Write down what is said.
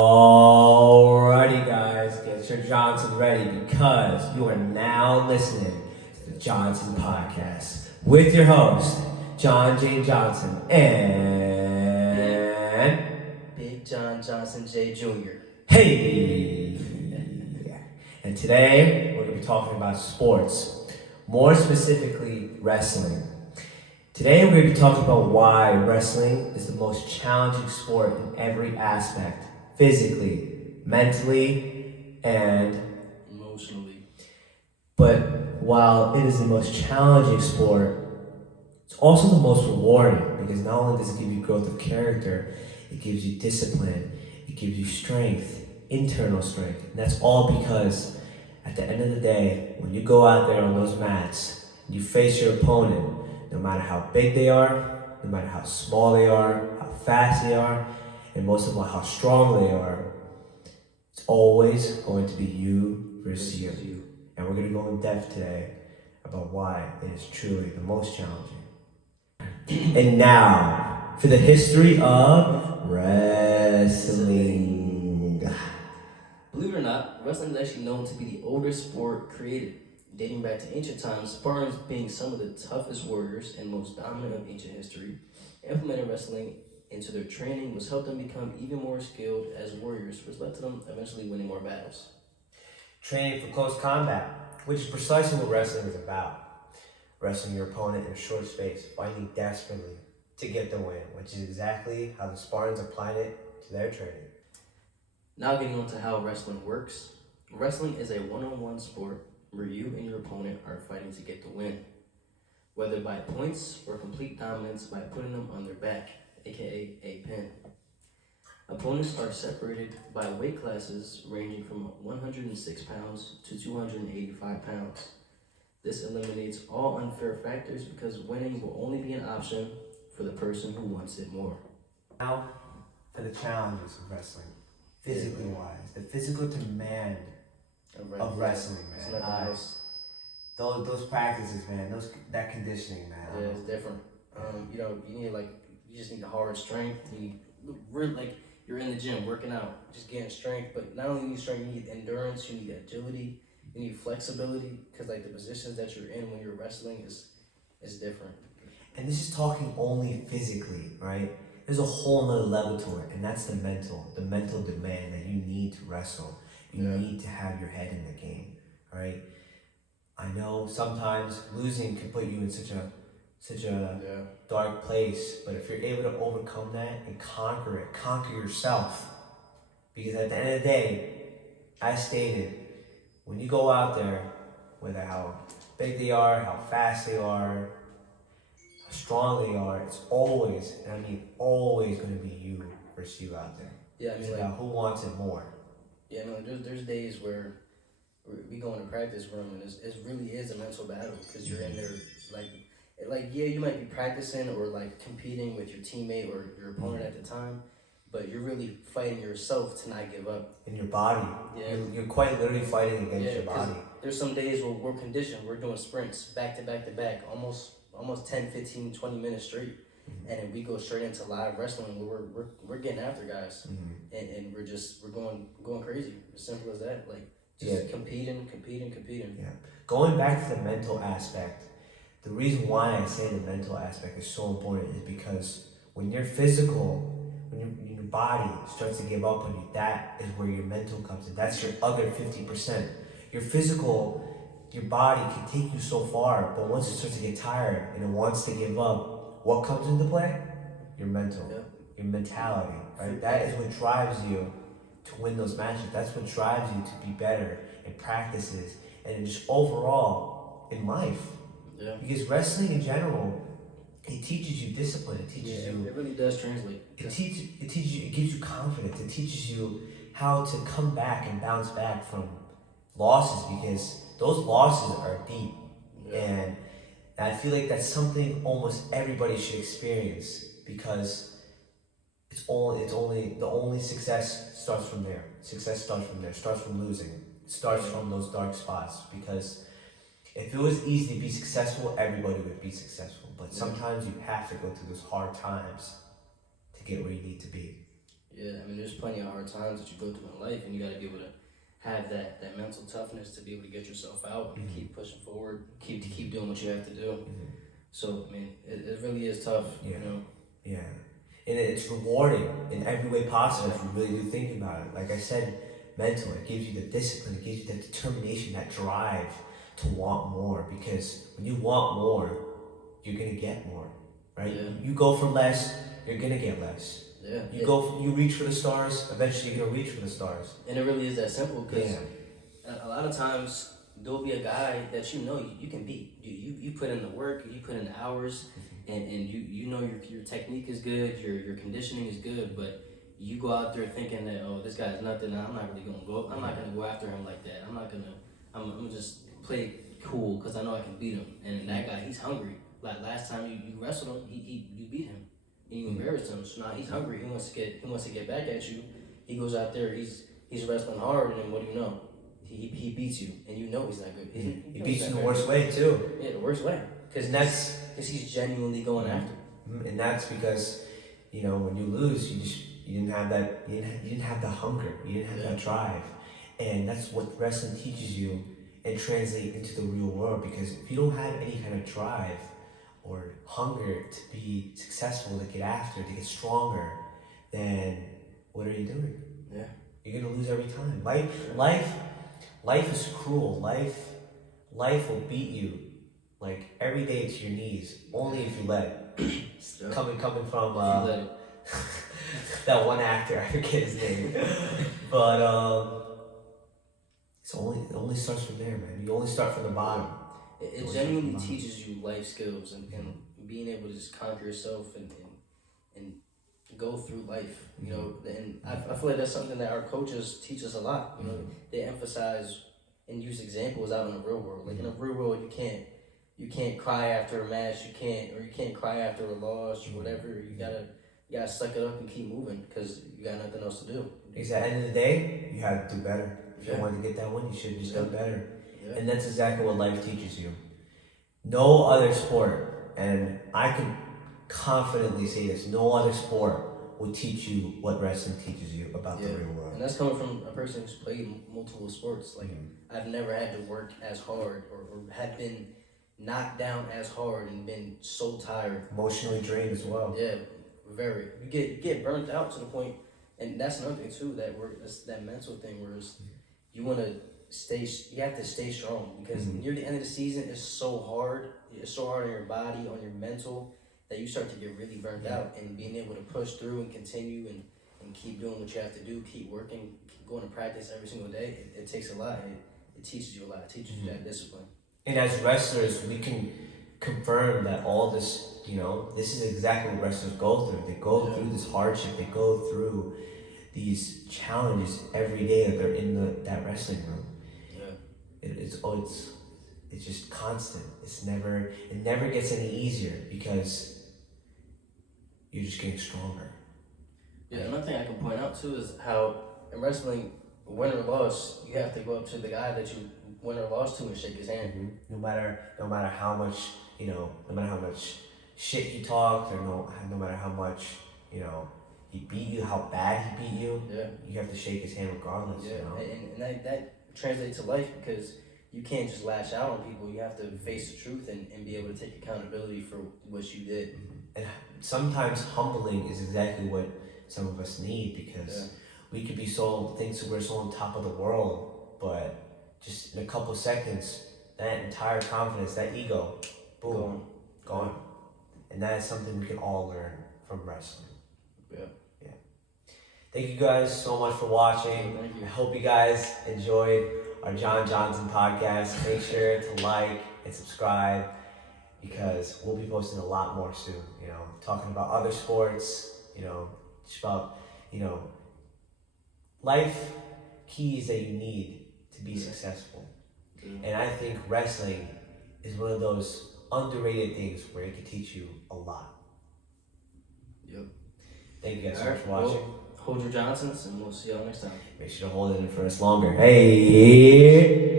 Alrighty guys, get your Johnson ready because you are now listening to the Johnson Podcast with your host, John J. Johnson and Big John Johnson J. Jr. Hey! And today we're going to be talking about sports, more specifically wrestling. Today we're going to be talking about why wrestling is the most challenging sport in every aspect. Physically, mentally, and emotionally. But while it is the most challenging sport, it's also the most rewarding because not only does it give you growth of character, it gives you discipline, it gives you strength, internal strength. And that's all because at the end of the day, when you go out there on those mats, and you face your opponent, no matter how big they are, no matter how small they are, how fast they are, and most of all, how strong they are, it's always going to be you versus you. And we're going to go in depth today about why it is truly the most challenging. And now, for the history of wrestling. Believe it or not, wrestling is actually known to be the oldest sport created. Dating back to ancient times, Spartans being some of the toughest warriors and most dominant of ancient history, implemented wrestling into their training, which helped them become even more skilled as warriors, which led to them eventually winning more battles. Training for close combat, which is precisely what wrestling is about. Wrestling your opponent in a short space, fighting desperately to get the win, which is exactly how the Spartans applied it to their training. Now getting on to how wrestling works. Wrestling is a one-on-one sport where you and your opponent are fighting to get the win, whether by points or complete dominance by putting them on their back, aka a pin. Opponents are separated by weight classes ranging from 106 pounds to 285 pounds. This eliminates all unfair factors because winning will only be an option for the person who wants it more. Now, for the challenges of wrestling, physically wise, the physical demand of wrestling, man. Those practices, man. That conditioning, man. Yeah, it's different. You just need the hard strength. You're in the gym working out, just getting strength. But not only you need strength, you need endurance. You need agility. You need flexibility because the positions that you're in when you're wrestling is different. And this is talking only physically, right? There's a whole nother level to it, and that's the mental demand that you need to wrestle. You need to have your head in the game, right? I know sometimes losing can put you in such a dark place, but if you're able to overcome that and conquer yourself, because at the end of the day, as stated, when you go out there, whether how big they are, how fast they are, how strong they are, it's always, and I mean always, going to be you versus you out there. Yeah, it's about who wants it more. Yeah, there's days where we go in the practice room and it really is a mental battle because you're in there you might be practicing or competing with your teammate or your opponent at the time, but you're really fighting yourself to not give up. In your body. Yeah. You're quite literally fighting against your body. There's some days where we're conditioned, we're doing sprints back to back to back, almost 10, 15, 20 minutes straight. Mm-hmm. And then we go straight into live wrestling where we're getting after guys. Mm-hmm. and we're going crazy. As simple as that. Competing. Yeah. Going back to the mental aspect, the reason why I say the mental aspect is so important is because when you're physical, when your body starts to give up on you, that is where your mental comes in. That's your other 50%. Your physical, your body can take you so far, but once it starts to get tired and it wants to give up, what comes into play? Your mental, your mentality, right? That is what drives you to win those matches. That's what drives you to be better in practices and just overall in life. Yeah. Because wrestling in general, it teaches you discipline. It teaches you. It really does translate. It teaches you. It gives you confidence. It teaches you how to come back and bounce back from losses because those losses are deep, and I feel like that's something almost everybody should experience because the only success starts from there. Success starts from there. Starts from losing. It starts from those dark spots because if it was easy to be successful, everybody would be successful. But sometimes you have to go through those hard times to get where you need to be. Yeah, I mean, there's plenty of hard times that you go through in life, and you got to be able to have that mental toughness to be able to get yourself out and keep pushing forward, keep doing what you have to do. So, I mean, it really is tough, Yeah. you know. Yeah. And it's rewarding in every way possible if you really do think about it. Like I said, mental, it gives you the discipline, it gives you that determination, that drive to want more. Because when you want more, you're gonna get more, right? Yeah. You go for less, you're gonna get less. Yeah. You reach for the stars, eventually you're gonna reach for the stars. And it really is that simple because Yeah. a lot of times there'll be a guy that you know you can beat. You put in the work, you put in the hours, and you know your technique is good, your conditioning is good, but you go out there thinking that, oh, this guy's nothing, I'm not really gonna go. I'm not gonna go after him like that. I'm gonna just play cool because I know I can beat him. And that guy, he's hungry. Like last time you wrestled him, you beat him and you embarrassed him. So now he's hungry. He wants to get back at you. He goes out there. He's wrestling hard, and then what do you know? He beats you, and you know he's not good. He beats you in the worst way too. Yeah, the worst way. Because he's genuinely going after. And that's because, when you lose, you didn't have that. You didn't have the hunger. You didn't have that drive, and that's what wrestling teaches you and translate into the real world. Because if you don't have any kind of drive or hunger to be successful, to get after, to get stronger, then what are you doing? Yeah, you're gonna lose every time. Life is cruel. Life will beat you like every day to your knees. Only if you let it. Coming from that one actor, I forget his name, but it only starts from there, man. You only start from the bottom. It genuinely teaches you life skills and being able to just conquer yourself and go through life, and I feel like that's something that our coaches teach us a lot. They emphasize and use examples out in the real world. Like in the real world, you can't cry after a match, you can't cry after a loss or whatever. You gotta suck it up and keep moving because you got nothing else to do. Because at the end of the day, you have to do better. If you wanted to get that one, you should have just done better. Yeah. And that's exactly what life teaches you. No other sport, and I can confidently say this, no other sport will teach you what wrestling teaches you about the real world. And that's coming from a person who's played multiple sports. Like, I've never had to work as hard or had been knocked down as hard and been so tired. Emotionally drained as well. Yeah, very. You get burnt out to the point, and that's another thing too, that's that mental thing where you have to stay strong because near the end of the season it's so hard. It's so hard on your body, on your mental, that you start to get really burnt out, and being able to push through and continue and keep doing what you have to do, keep working, keep going to practice every single day, it takes a lot. It teaches you a lot. It teaches you that discipline. And as wrestlers, we can confirm that all this, this is exactly what wrestlers go through. They go through this hardship. They go through these challenges every day that they're in that wrestling room. Yeah. It's just constant. It never gets any easier because you're just getting stronger. Yeah, another thing I can point out too is how in wrestling, win or loss, you have to go up to the guy that you win or lost to and shake his hand. No matter how much, no matter how much shit he talked, or no matter how much, he beat you, how bad he beat you, you have to shake his hand regardless. Yeah, and that translates to life because you can't just lash out on people. You have to face the truth and be able to take accountability for what you did. And sometimes humbling is exactly what some of us need because we could be we're so on top of the world, but just in a couple seconds, that entire confidence, that ego, boom, gone. And that is something we can all learn from wrestling. Yeah. Thank you guys so much for watching. Thank you. I hope you guys enjoyed our John Johnson podcast. Make sure to like and subscribe because we'll be posting a lot more soon, talking about other sports, just about, life keys that you need to be successful. And I think wrestling is one of those underrated things where it can teach you a lot. Yep. Thank you guys so much for watching. Well, hold your Johnsons, and we'll see y'all next time. Make sure to hold it in for us longer. Hey!